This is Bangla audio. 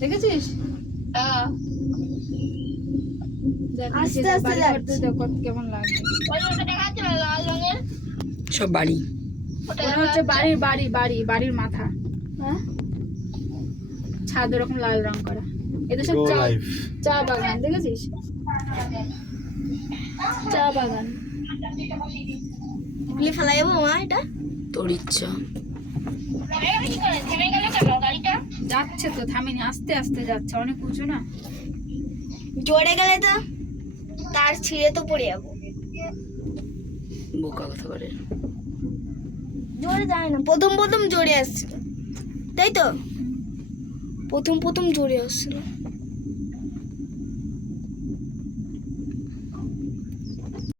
দেখেছিস? আস্তে আস্তে যাচ্ছে, কেমন লাগছে সব বাড়ি, ওটা হচ্ছে বাড়ির মাথা। হ্যাঁ, ছাদ ওরকম লাল রং করা। এটা সব চা বাগান, দেখেছিস? চা বাগান। গুলি ফেলা যাবো মা? এটা তোর ইচ্ছা। যাচ্ছে তো, থামেনি, আস্তে আস্তে যাচ্ছে, অনেক উঁচু না। জোরে গেলে তো তার ছিঁড়ে তো পড়ে যাবো। বোকা কথা বলে। জোরে যায় না, প্রথম জোরে আসছিল, তাই তো? প্রথম জোরে আসছিল।